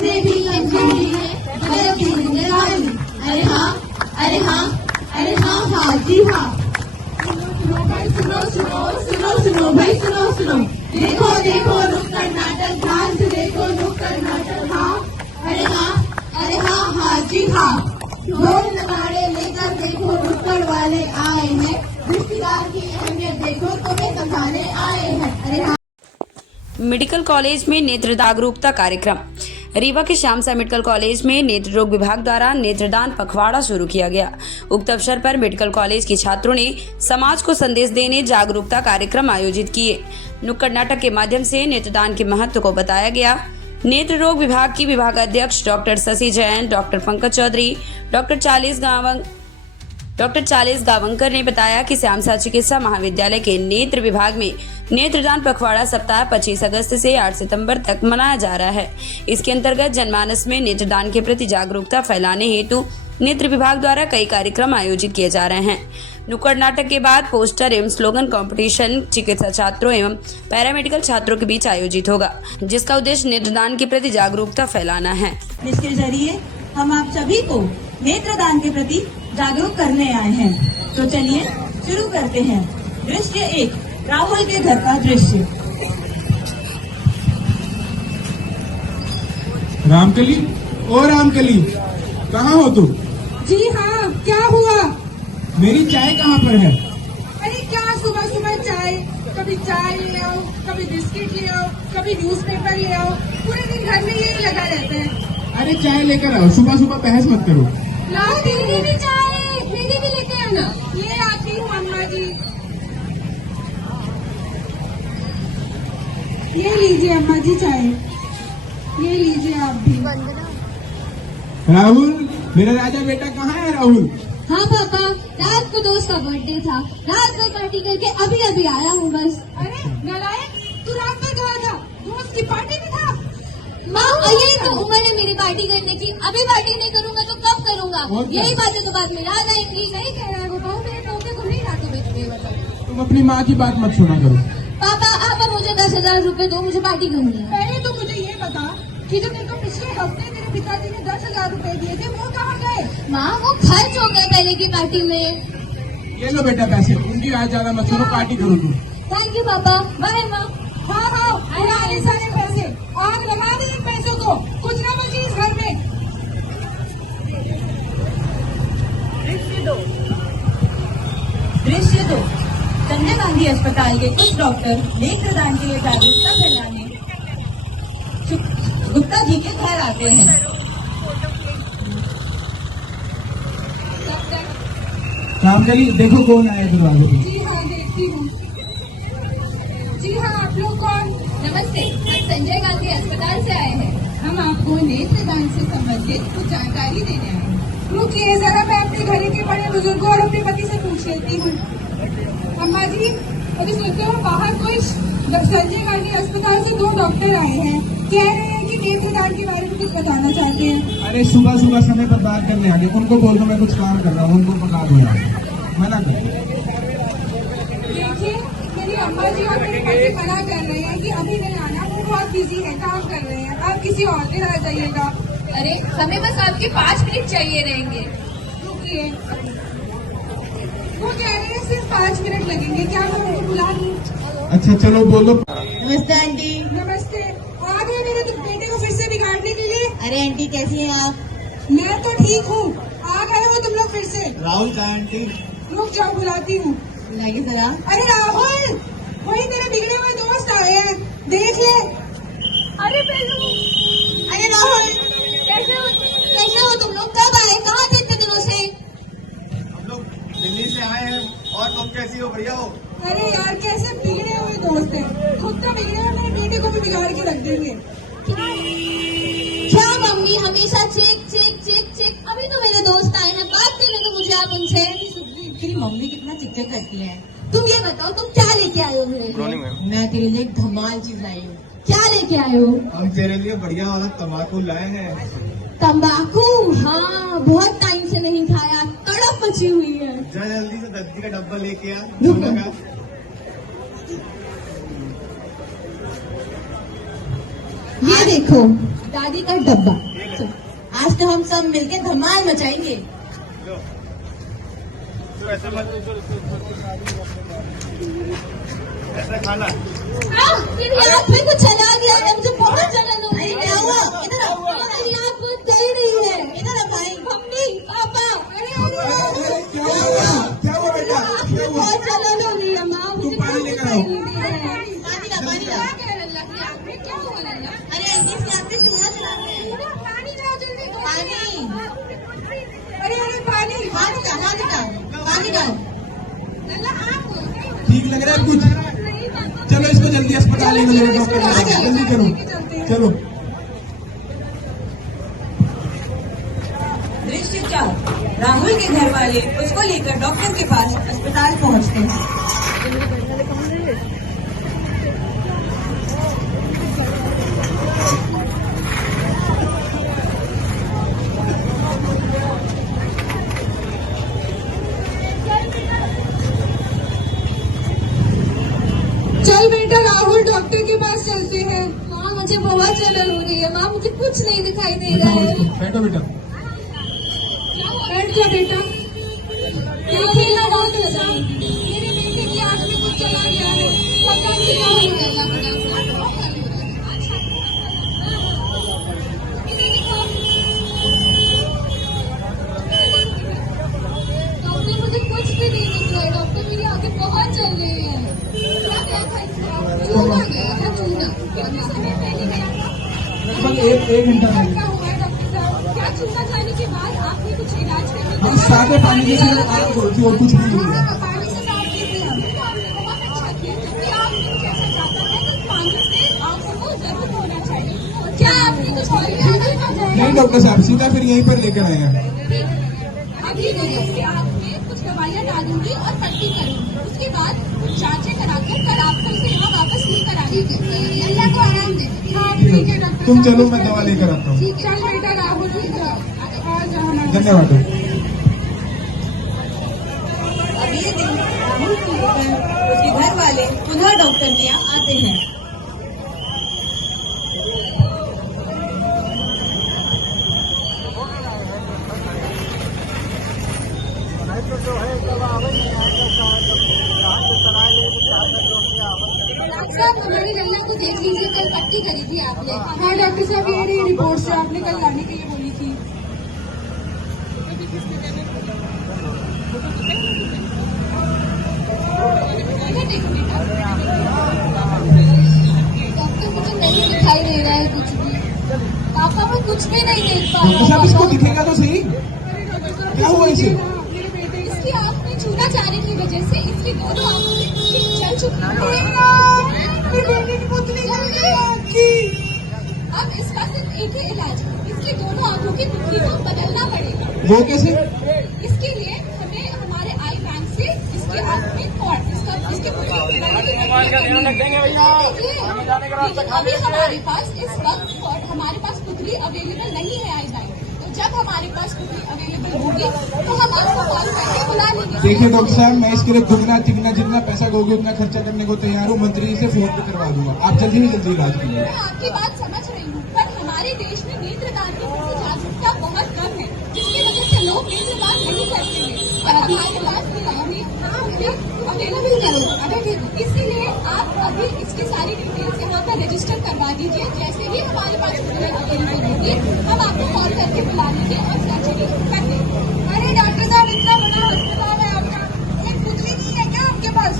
इसने भी कंजूस ली है गलत की जिम्मेदारी। अरे हाँ, अरे हाँ, अरे हाँ, हाँ जी हाँ। सुनो भाई सुनो सुनो सुनो सुनो भाई सुनो सुनो, देखो देखो नुक्कड़ नाटक, ध्यान से देखो नुक्कड़ नाटक। हाँ अरे हाँ, अरे हाँ, हाँ जी हाँ। ढोल नगाड़े लेकर देखो नुक्कड़ वाले आए हैं, रिश्तेदार की अहमियत देखो तुम्हें समझाने आए हैं। अरे हाँ। मेडिकल कॉलेज में नेत्र जागरूकता कार्यक्रम। रीवा के श्याम साई मेडिकल कॉलेज में नेत्र रोग विभाग द्वारा नेत्रदान पखवाड़ा शुरू किया गया। उक्त अवसर पर मेडिकल कॉलेज के छात्रों ने समाज को संदेश देने जागरूकता कार्यक्रम आयोजित किए। नुक्कड़ नाटक के माध्यम से नेत्रदान के महत्व को बताया गया। नेत्र रोग विभाग की विभागाध्यक्ष doctor Shashi Jain, doctor Pankaj Chaudhary, doctor चालीस गावंकर ने बताया कि श्याम साई चिकित्सा महाविद्यालय के नेत्र विभाग में नेत्रदान पखवाड़ा सप्ताह 25 अगस्त से 8 सितंबर तक मनाया जा रहा है। इसके अंतर्गत जनमानस में नेत्रदान के प्रति जागरूकता फैलाने हेतु नेत्र विभाग द्वारा कई कार्यक्रम आयोजित किए जा रहे हैं। नुक्कड़ नाटक के बाद पोस्टर एवं स्लोगन कंपटीशन चिकित्सा छात्रों एवं पैरामेडिकल छात्रों के बीच आयोजित होगा, जिसका उद्देश्य नेत्रदान के प्रति जागरूकता फैलाना है। इसके जरिए हम आप सभी को नेत्रदान के प्रति जागरूक करने आए हैं। तो चलिए शुरू करते हैं। दृश्य 1, राहुल के घर का दृश्य। रामकली, ओ रामकली, कहाँ हो तुम? जी हाँ, क्या हुआ? मेरी चाय कहाँ पर है? अरे क्या सुबह सुबह चाय, कभी चाय ले आओ, कभी बिस्किट ले आओ, कभी न्यूज़पेपर ले आओ, पूरे दिन घर में यही लगा रहता है। अरे चाय लेकर आओ, सुबह सुबह बहस मत करो। लाओ मेरी भी चाय, मेरी भी लेके आना। ये आती हूँ अम्मा जी। ये लीजिए अम्मा जी चाय, ये लीजिए आप भी। राहुल, मेरा राजा बेटा कहाँ है? राहुल। हाँ पापा, रात को दोस्त का बर्थडे था, रात भर पार्टी करके अभी अभी आया हूँ बस। अरे नालायक, तू रात में कहा था? दोस्त की पार्टी में था? माँ, यही तो उम्र है मेरी पार्टी करने की। अभी पार्टी नहीं करूँगा तो कब करूँगा? यही बातें तो बाद में याद आएंगी। सही कह रहा है वो बहू, मेरे पोते को नहीं रातों में तुम्हें बताओ। तुम अपनी माँ की बात मत सुना करो। पापा आप अब मुझे 10,000 रुपए दो, मुझे पार्टी करनी है। पहले तो मुझे ये बता कि जो तेरे को पिछले हफ्ते तेरे पिताजी ने 10,000 रुपए दिए थे वो कहाँ गए? माँ वो खर्च हो गए पहले की पार्टी में। ये लो बेटा पैसे, उनकी आज ज्यादा मत सुनो, पार्टी करो तुम। थैंक यू पापा, बाय माँ। हाँ, अरे सारे पैसे आग लगा दे इन पैसों को, कुछ ना बचे इस घर में। दृश्य 2, संजय गांधी अस्पताल के कुछ डॉक्टर नेत्रदान के लिए जागरूकता फैलाने गुप्ता जी के घर आते हैं। रामकली, देखो कौन आया दरवाजे पे। जी हाँ, देखती हूँ। जी हाँ, आप लोग कौन? नमस्ते, हम संजय गांधी अस्पताल से आए हैं। हम आपको नेत्रदान से संबंधित कुछ जानकारी देने आए हैं। रुकिए जरा, मैं अपने घर के बड़े बुजुर्गों और अपने पति से पूछ लेती हूँ। अम्मा जी, अभी सुनते हो बाहर कोई संजय गांधी अस्पताल से 2 डॉक्टर आए हैं, कह रहे हैं कि नेत्रदान के बारे में कुछ बताना चाहते हैं। अरे सुबह सुबह समय पर बात करने आ गए, उनको बोल दो मैं कुछ काम कर रहा हूँ, उनको पका दो यार, मना कर। देखिए, मेरी अम्मा जी और मेरे पति मना कर रहे हैं कि अभी नहीं आना, वो बहुत बिजी है, काम कर रहे हैं। आप किसी और दिन आ जाइएगा। अरे हमें बस आपके 5 मिनट चाहिए रहेंगे। रुकिए, वो कह रहे हैं सिर्फ 5 मिनट लगेंगे, क्या मैं उनको बुला लूं? अच्छा चलो बोलो। नमस्ते आंटी। नमस्ते, आ गए मेरे बेटे को फिर से बिगाड़ने के लिए? अरे आंटी कैसी हैं आप? मैं तो ठीक हूँ, आ गए हो तुम लोग फिर से। राहुल कहाँ है आंटी? रुक जाओ, बुलाती हूँ। बुलाइए जरा। अरे राहुल, वही तेरे बिगड़े हुए दोस्त आए हैं, देख ले। अरे बेलू, अरे राहुल, कैसे हो तुम लोग? कब आए? कहाँ थे इतने दिनों से? हम लोग दिल्ली से आए हैं। और तुम कैसी हो? बढ़िया हो? अरे यार, कैसे बिगड़े हुए दोस्त हैं, खुद तो बिगड़े हुए मेरे बेटे को भी बिगाड़ के रख देंगे। क्या मम्मी हमेशा चेक चेक चेक चेक? अभी तो मेरे दोस्त आए हैं, बात करने दो मुझे आप उनसे। तेरी मम्मी कितना चिकचिक करती है। तुम ये बताओ, तुम क्या लेके आए हो मेरे लिए? मैं तेरे लिए एक धमाल चीज लाई हूँ। क्या लेके आए हो? हम तेरे लिए बढ़िया वाला तम्बाकू लाए हैं। तंबाकू? हाँ, बहुत टाइम से नहीं खाया, तड़प मची हुई है। जा जल्दी से दर्जी का डब्बा लेके आ। रुको। ये देखो दादी का डब्बा। आज तो हम सब मिलके धमाल मचाएंगे। ऐसा खाना मेरी आँख में कुछ चला गया है, मुझे बहुत जलन हो रही है। क्या हुआ? इधर आओ। मेरी आँख बहुत जल रही है। इधर आओ भाई। मम्मी, पापा। क्या हुआ बेटा? क्या हुआ? बहुत जलन हो रही है माँ। तुम पानी लेकर आओ। पानी ला, पानी ला। क्या हुआ लल्ला? अरे ऐसी से आप भी चूल्हा चला रहे हैं। पानी लाओ जल्दी। पानी। अरे पानी। हाथ डाल, हाथ डाल, पानी डाल। लल्ला आप ठीक लग रहा है कुछ? चलो इसको जल्दी अस्पताल ले लो, डॉक्टर आ जाओ। जल्दी करो। चलो दृश्य 4। राहुल के घर वाले उसको लेकर डॉक्टर के पास अस्पताल पहुंचते हैं। चल बेटा राहुल डॉक्टर के पास चलते हैं। माँ मुझे बहुत जलन हो रही है। माँ मुझे कुछ नहीं दिखाई दे रहा है। बैठो बेटा। बैठ जा बेटा। देखिए ना डॉक्टर साहब, मेरे बेटे की आंख में कुछ चला गया है। पता नहीं क्या हो गया। डॉक्टर मुझे कुछ भी नहीं दिख रहा है। डॉक्टर मेरी आंखें बहुत जल रही है। चूना गया था चूना। कितने समय पहले गया था? लगभग एक घंटा पहले। क्या हुआ है डॉक्टर साहब? क्या चूना जाने के बाद आपने कुछ इलाज करने हम सादे पानी की सिर्फ आग होती और कुछ नहीं हुआ। पानी से साफ कीजिए। आपने बहुत अच्छा किया। क्योंकि आप जैसा चाहता है तो पानी से आंखों को जरूर धोना चाहिए। क्या आपने कुछ और नहीं डॉक्टर साहब, सीधा फिर यहीं पर लेकर आए हैं। अभी मैं इसके आँख में कुछ दवाइयाँ डालूंगी और पट्टी करूंगी। उसके बाद कुछ जांचें कराकर कल आपको इसे यहाँ वापस लेकर आएंगे। अल्लाह को आराम दे। हाँ ठीक है डॉक्टर। तुम चलो, मैं दवा लेकर आता हूँ। चल बेटा राहुल आ जाओ। धन्यवाद। अब ये दिन राहुल को लेकर उसके घर वाले पुनः डॉक्टर के यहाँ आते हैं। डॉक्टर साहब हमारी लल्ला को देख लीजिए, कल पट्टी करी थी आपने। हाँ डॉक्टर साहब ये रही रिपोर्ट से आपने कल लाने के लिए बोली थी। डॉक्टर मुझे नहीं दिखाई दे रहा है कुछ भी। पापा मैं कुछ भी नहीं देख पा डॉक्टर साहब इसको रहा हूँ। दिखेगा तो सही। क्या हुआ इसे? मेरे बेटे इसकी आँख में चूना जाने की वजह से इसकी दोनों आँखों से ठीक चल चुकी है। अब इसका सिर्फ एक ही इलाज है। इसकी दोनों आँखों की पुतली को बदलना पड़ेगा। वो कैसे? इसके लिए हमें हमारे आई बैंक से इसके आँख में कॉर्ड इसकी पुतली बनाने की प्रक्रिया करनी है। अभी हमारे पास इस वक्त कॉर्ड हमारे पास पुतली अवेलेबल नहीं है आई बैंक। तो जब हमारे पास पुतली अवेलेबल होगी तो हम आपको कॉल करके बुला लेंगे। देखिए डॉक्टर साहब, मैं इसके लिए दुगना तिगना जितना पैसा दोगे उतना खर्चा करने को तैयार हूँ। मंत्री से फोन पे करवा दूंगा। आप जल्दी से जल्दी इलाज कीजिए। मैं आपकी बात समझ रही हूँ, पर हमारे देश में नेत्रदान के प्रति जागरूकता बहुत कम है, जिसकी वजह से लोग नेत्रदान नहीं करते हैं। और हमारे पास अवेलेबल करो। अगर इसीलिए आप अभी इसकी सारी डिटेल्स यहाँ पर रजिस्टर करवा दीजिए। जैसे ही हमारे पास अवेलेबल होगी हम आपको कॉल करके बुला लेंगे और सर्जरी कर देंगे। अरे डॉक्टर साहब इतना बड़ा अस्पताल है आपका, एक पुतली नहीं है क्या आपके पास?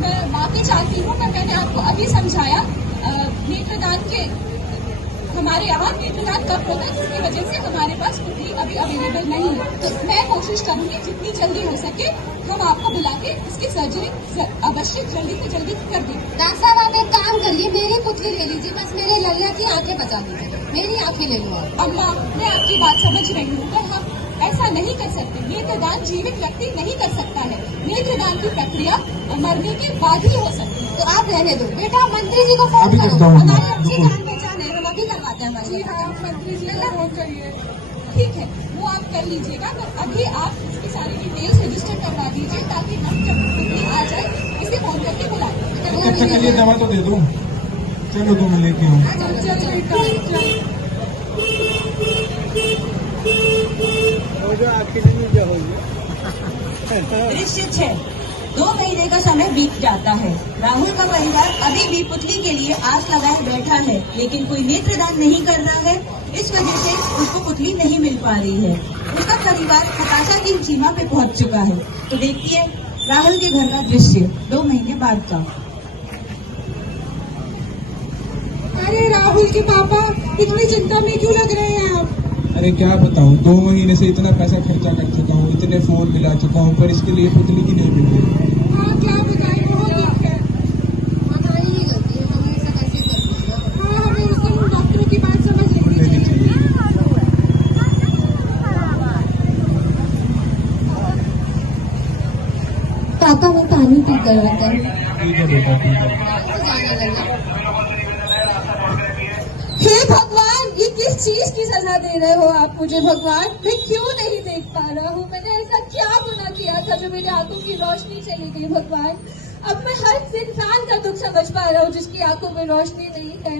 मैं माफी चाहती हूँ, पर मैंने आपको अभी समझाया नेत्रदान के हमारे यहाँ नेत्रदान कब होगा, जिसकी वजह से हमारे पास पुतली अभी अवेलेबल नहीं है। तो मैं कोशिश करूंगी जितनी जल्दी हो सके हम आपको बुला के इसकी सर्जरी अवश्य जल्दी से जल्दी कर देंगे। डॉक्टर साहब आप एक काम करिए, मेरी पुतली ले लीजिए, बस मेरे लल्ला की आंखें बचा दीजिए। मेरी आंखें ले लो आप। अम्मा मैं आपकी बात समझ रही हूँ, पर हम ऐसा नहीं कर सकते। नेत्रदान जीवित व्यक्ति नहीं कर सकता है। नेत्रदान की प्रक्रिया मरने के बाद ही हो सकती है। तो आप रहने दो बेटा, मंत्री जी को फोन अभी करो। करता हूँ। हमारी अच्छी जान पहचान है, हम अभी करवाते हैं जी हमारी। हाँ मंत्री जी को फोन करिए। ठीक है, वो आप कर लीजिएगा। तो अभी आप इसकी सारी डिटेल्स रजिस्टर करवा दीजिए, ताकि हम जब पुतली आ जाए इसे फोन करके बुला लें। अच्छा चलिए, दवा तो दे दो। चलो तो मैं लेके आऊँ। चल बेटा चल। दृश्य 6। 2 महीने का समय बीत जाता है। राहुल का परिवार अभी भी पुतली के लिए आस लगाए बैठा है, लेकिन कोई नेत्रदान नहीं कर रहा है। इस वजह से उसको पुतली नहीं मिल पा रही है। उसका परिवार हताशा की सीमा पे पहुंच चुका है। तो देखिए राहुल के घर का दृश्य 2 महीने बाद का। अरे राहुल के पापा इतनी चिंता में क्यों लग रहे हैं आप? अरे क्या बताऊँ, 2 महीने से इतना पैसा खर्चा कर चुका हूँ, इतने फोन मिला चुका हूँ, पर इसके लिए पुतली की नहीं मिल रही। हाँ क्या बताएं, बहुत दुख है। हमारी ही गलती है, हम ऐसा कैसे कर पाएंगे? हाँ हमें उस दिन डॉक्टरों की बात समझ लेनी लेनी चाहिए। चाहिए। पापा वो पानी पी कर आता है। ठीक है बेटा, ठीक है। जाने लगा। हे भगवान, ये किस चीज की सजा दे रहे हो आप मुझे भगवान? मैं क्यों नहीं देख पा रहा हूँ? मैंने ऐसा क्या गुनाह किया था जो मेरी आंखों की रोशनी चली गई भगवान? अब मैं हर इंसान का दुख समझ पा रहा हूँ जिसकी आंखों में रोशनी नहीं है।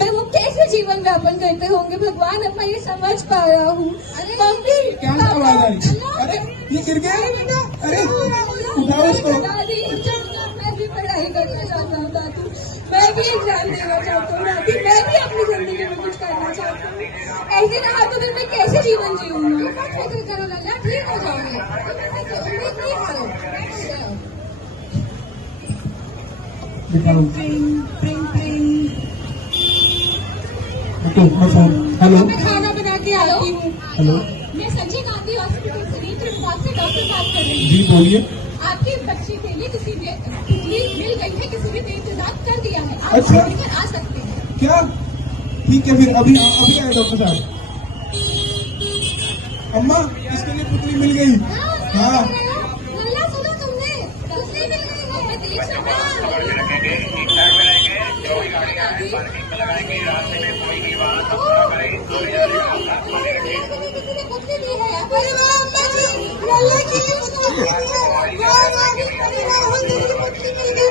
मैं वो कैसे जीवन यापन करते होंगे भगवान, अब मैं ये समझ पा रहा हूँ। अरे मम्मी क्या आवाज आ रही? अरे ये गिर गया। अरे उठाओ इसको। दादी मैं भी पढ़ाई करना चाहता हूँ दादू, मैं भी एग्जाम देना चाहता हूँ दादी, मैं भी अपनी जिंदगी में कुछ करना चाहता हूँ। ऐसे रहा तो फिर मैं कैसे जीवन जीऊंगा? मत फिक्र करो लल्ला, ठीक हो जाओगे। उम्मीद नहीं करो। हेलो मैं खाना बना के आती हूँ। हेलो, मैं संजय गांधी हॉस्पिटल से नेत्र विभाग से डॉक्टर बात कर रही हूँ। जी बोलिए। आपके बच्चे के लिए किसी ने पुतली मिल गई है, किसी ने इंतजाम कर दिया है, आप अच्छा। लेकर आ सकते हैं। क्या? ठीक है फिर अभी अभी आए डॉक्टर साहब। अम्मा इसके लिए पुतली मिल गई। हाँ लल्ला सुनो तुमने, पुतली मिल गई है, मैं देख सकता हूँ। किसी ने पुतली दी है। अरे वाह अम्मा जी, लल्ला की पुतली मिल गई।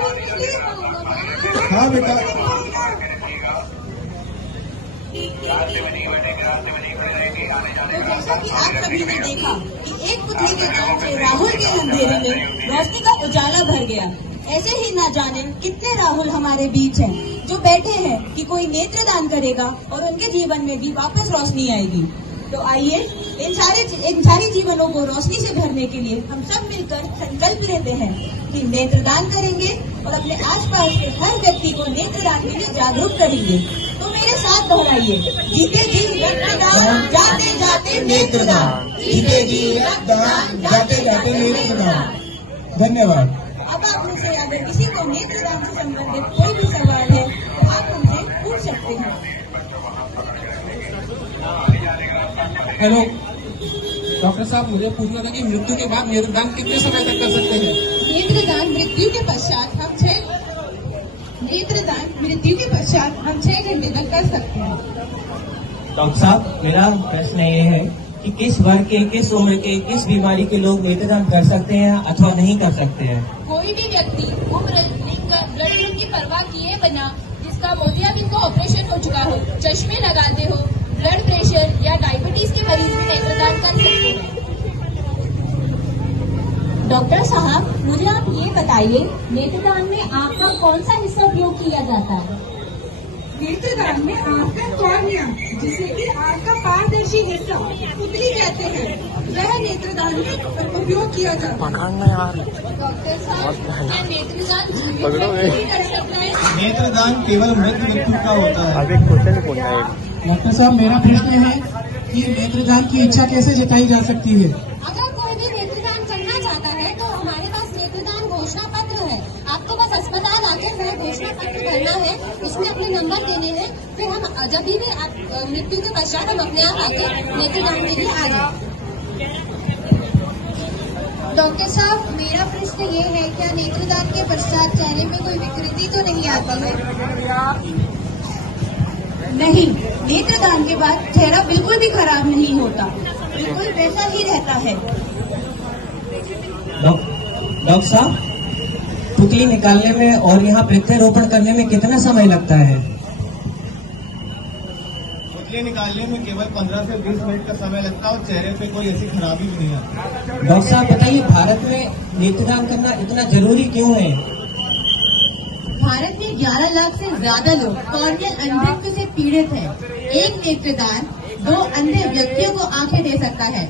हाँ बेटा। जैसा कि आप सभी ने देखा कि एक पुतली के दान से राहुल के अंधेरे में रोशनी का उजाला भर गया। ऐसे ही ना जाने कितने राहुल हमारे बीच हैं जो बैठे हैं कि कोई नेत्रदान करेगा और उनके जीवन में भी वापस रोशनी आएगी। तो आइए इन सारे जीवनों को रोशनी से भरने के लिए हम सब मिलकर संकल्प लेते हैं कि नेत्रदान करेंगे और अपने आसपास के हर व्यक्ति को नेत्रदान के लिए जागरूक करेंगे। तो मेरे साथ दोहराइए, जीते जी रक्तदान, जाते जाते नेत्रदान। जीते जी रक्तदान, जाते जाते नेत्रदान। धन्यवाद। अब आप मुझसे अगर किसी को नेत्रदान से संबंधित कोई भी सवाल है तो आप हमसे पूछ सकते हैं। हेलो डॉक्टर साहब, मुझे पूछना था कि मृत्यु के बाद नेत्रदान कितने समय तक कर सकते हैं? नेत्रदान मृत्यु के पश्चात हम 6 घंटे तक कर सकते हैं। डॉक्टर साहब, मेरा प्रश्न ये है कि किस वर्ग के, किस उम्र के, किस बीमारी के लोग नेत्रदान कर सकते हैं अथवा नहीं कर सकते हैं? कोई भी व्यक्ति उम्र, लिंग, ब्लड ग्रुप की परवाह किए बिना जिसका मोतियाबिंद का ऑपरेशन हो चुका हो, चश्मे लगाते हो, ब्लड प्रेशर या डायबिटीज के मरीज भी नेत्रदान कर सकते हैं। डॉक्टर साहब, मुझे आप ये बताइए, नेत्रदान में आँख का कौन सा हिस्सा उपयोग किया जाता है? नेत्रदान में आँख का कॉर्निया, जिसे कि आँख का पारदर्शी हिस्सा पुतली कहते हैं, वह नेत्रदान में उपयोग किया जाता है। डॉक्टर साहब, क्या नेत्रदान जीवित व्यक्ति ही कर सकता है? नेत्रदान केवल मृत व्यक्ति का होता है। डॉक्टर साहब, मेरा प्रश्न है कि नेत्रदान की इच्छा कैसे जताई जा सकती है? अगर कोई भी नेत्रदान करना चाहता है तो हमारे पास नेत्रदान घोषणा पत्र है। आपको बस अस्पताल आकर वह घोषणा पत्र भरना है, उसमें अपने नंबर देने हैं, फिर हम जब भी आप मृत्यु के पश्चात हम अपने आप आके नेत्रदान के लिए आ जाए। डॉक्टर साहब, मेरा प्रश्न ये है, क्या नेत्रदान के पश्चात चेहरे में कोई विकृति तो नहीं आती है? नहीं, नेत्रदान के बाद चेहरा बिल्कुल भी खराब नहीं होता, बिल्कुल वैसा ही रहता है। डॉक्टर साहब, पुतली निकालने में और यहाँ प्रत्यारोपण करने में कितना समय लगता है? पुतली निकालने में केवल 15 से 20 मिनट का समय लगता है और चेहरे पे कोई ऐसी खराबी भी नहीं आती। डॉक्टर साहब बताइए, भारत में नेत्रदान करना इतना जरूरी क्यों है? भारत में 11 लाख से ज्यादा लोग कॉर्नियल अंधत्व से पीड़ित हैं। एक नेत्रदान 2 अंधे व्यक्तियों को आंखें दे सकता है।